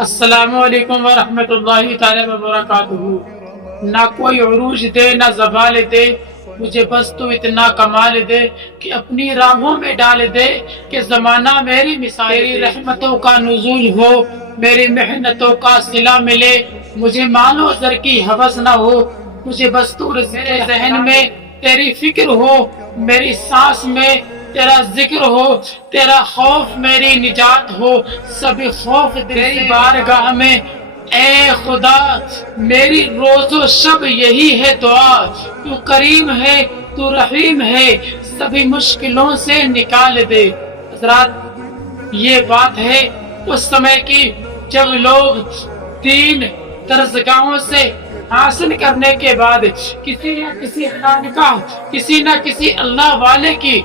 السلام علیکم ورحمۃ اللہ تعالی وبرکاتہ۔ نہ کوئی عروج دے نہ زوال دے، مجھے بس تو اتنا کمال دے کہ اپنی راہوں میں ڈال دے کہ زمانہ میری مثال تیری رحمتوں کا نزول ہو، میری محنتوں کا صلہ ملے، مجھے مال و زر کی ہوس نہ ہو، مجھے بس تو میرے ذہن میں تیری فکر ہو، میری سانس میں تیرا ذکر ہو، تیرا خوف میری نجات ہو، سبھی خوف تیری بارگاہ میں اے خدا، میری روز و شب یہی ہے دعا، تو کریم ہے تو رحیم ہے، سبھی مشکلوں سے نکال دے۔ حضرات، یہ بات ہے اس سمے کی جب لوگ دین درسگاہوں سے حاصل کرنے کے بعد کسی نہ کسی خانقاہ، کسی نہ کسی اللہ والے کی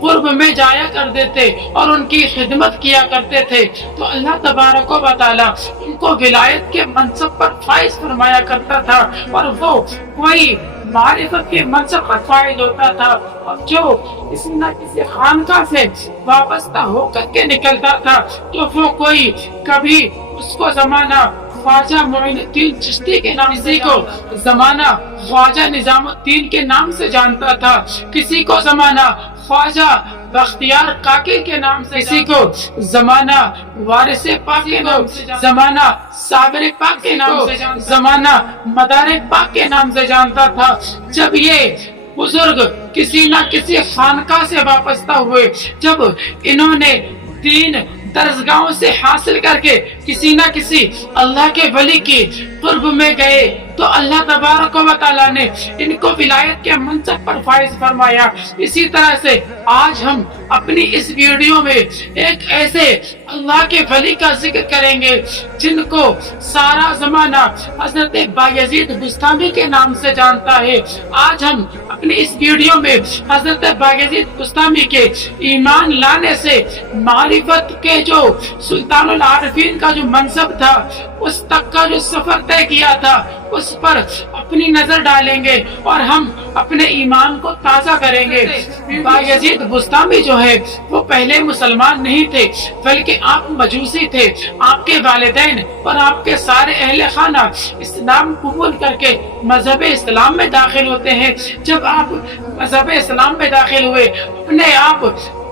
قرب میں جایا کرتے تھے اور ان کی خدمت کیا کرتے تھے، تو اللہ تبارک و تعالیٰ ان کو ولایت کے منصب پر فائز فرمایا کرتا تھا، اور وہ کوئی معرفت کے منصب پر فائز ہوتا تھا، اور جو کسی نہ کسی خانقاہ سے وابستہ ہو کر کے نکلتا تھا تو وہ کوئی کبھی اس کو زمانہ خواجہ معین الدین چشتی کے نام، کسی کو زمانہ خواجہ نظام الدین کے نام سے جانتا تھا، کسی کو زمانہ خواجہ بختیار کاکی کے نام سے، کسی کو زمانہ وارث پاک کے نام سے، زمانہ صابر پاک کے نام سے، زمانہ مدار پاک کے نام سے جانتا تھا۔ جب یہ بزرگ کسی نہ کسی خانقاہ سے وابستہ ہوئے، جب انہوں نے دین درسگاہوں سے حاصل کر کے کسی نہ کسی اللہ کے ولی کی قرب میں گئے، تو اللہ تبارک و تعالیٰ نے ان کو ولایت کے منصب پر فائز فرمایا۔ اسی طرح سے آج ہم اپنی اس ویڈیو میں ایک ایسے اللہ کے ولی کا ذکر کریں گے جن کو سارا زمانہ حضرت بایزید بستامی کے نام سے جانتا ہے۔ آج ہم اپنی اس ویڈیو میں حضرت بایزید بستامی کے ایمان لانے سے معرفت کے جو سلطان العارفین کا جو منصب تھا، اس تک کا جو سفر طے کیا تھا، اس پر اپنی نظر ڈالیں گے اور ہم اپنے ایمان کو تازہ کریں گے۔ بایزید بستامی جو ہے وہ پہلے مسلمان نہیں تھے، بلکہ آپ مجوسی تھے۔ آپ کے والدین اور آپ کے سارے اہل خانہ اسلام قبول کر کے مذہب اسلام میں داخل ہوتے ہیں۔ جب آپ مذہب اسلام میں داخل ہوئے،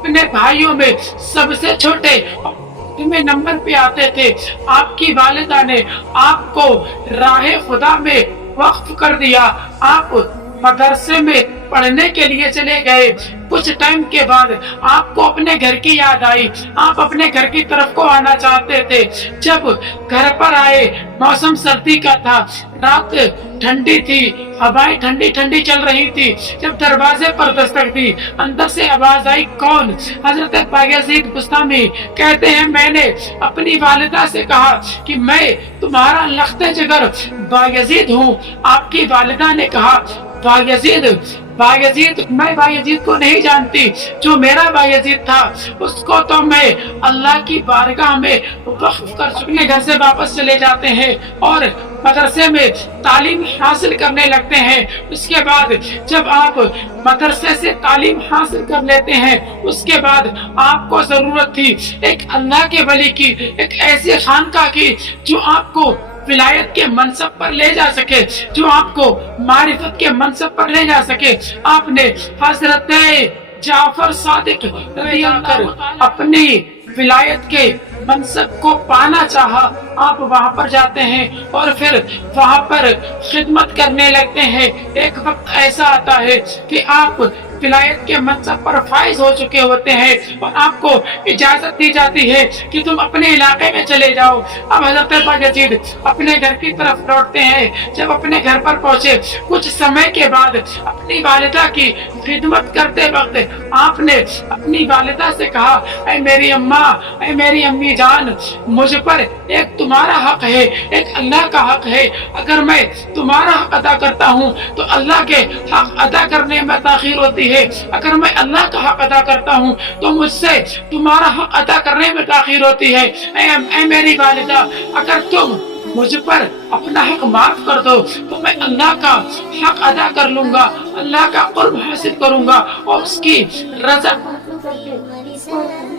اپنے بھائیوں میں سب سے چھوٹے میں نمبر پہ آتے تھے، آپ کی والدہ نے آپ کو راہ خدا میں وقف کر دیا۔ آپ مدرسے میں پڑھنے کے لیے چلے گئے۔ کچھ ٹائم کے بعد آپ کو اپنے گھر کی یاد آئی، آپ اپنے گھر کی طرف کو آنا چاہتے تھے۔ جب گھر پر آئے، موسم سردی کا تھا، رات ٹھنڈی تھی، ہوائیں ٹھنڈی ٹھنڈی چل رہی تھی۔ جب دروازے پر دستک دی، اندر سے آواز آئی، کون؟ حضرت بایزید بستامی کہتے ہیں میں نے اپنی والدہ سے کہا کہ میں تمہارا لخت جگر بایزید ہوں۔ آپ کی والدہ نے کہا، بایزید میں بایزید کو نہیں جانتی، جو میرا بایزید تھا اس کو تو میں اللہ کی بارگاہ میں وقف کر چکے۔ گھر سے واپس چلے جاتے ہیں اور مدرسے میں تعلیم حاصل کرنے لگتے ہیں۔ اس کے بعد جب آپ مدرسے سے تعلیم حاصل کر لیتے ہیں، اس کے بعد آپ کو ضرورت تھی ایک اللہ کے ولی کی، ایک ایسی خانقاہ کی جو آپ کو ولایت کے منصب پر لے جا سکے، جو آپ کو معرفت کے منصب پر لے جا سکے۔ آپ نے حضرت جعفر صادق رضی اللہ عنہ اپنی ولایت کے منصب کو پانا چاہا۔ آپ وہاں پر جاتے ہیں اور پھر وہاں پر خدمت کرنے لگتے ہیں۔ ایک وقت ایسا آتا ہے کہ آپ ولایت کے منصب پر فائز ہو چکے ہوتے ہیں اور آپ کو اجازت دی جاتی ہے کہ تم اپنے علاقے میں چلے جاؤ۔ اب حضرت بایزید اپنے گھر کی طرف لوٹتے ہیں۔ جب اپنے گھر پر پہنچے، کچھ سمے کے بعد اپنی والدہ کی خدمت کرتے وقت آپ نے اپنی والدہ سے کہا، اے میری اماں، اے میری امی جان، مجھ پر ایک تمہارا حق ہے، ایک اللہ کا حق ہے۔ اگر میں تمہارا حق ادا کرتا ہوں تو اللہ کے حق ادا کرنے میں تاخیر ہوتی ہے، اگر میں اللہ کا حق ادا کرتا ہوں تو مجھ سے تمہارا حق ادا کرنے میں تاخیر ہوتی ہے۔ اے میری والدہ، اگر تم مجھ پر اپنا حق معاف کر دو تو میں اللہ کا حق ادا کر لوں گا، اللہ کا قرب حاصل کروں گا اور اس کی رضا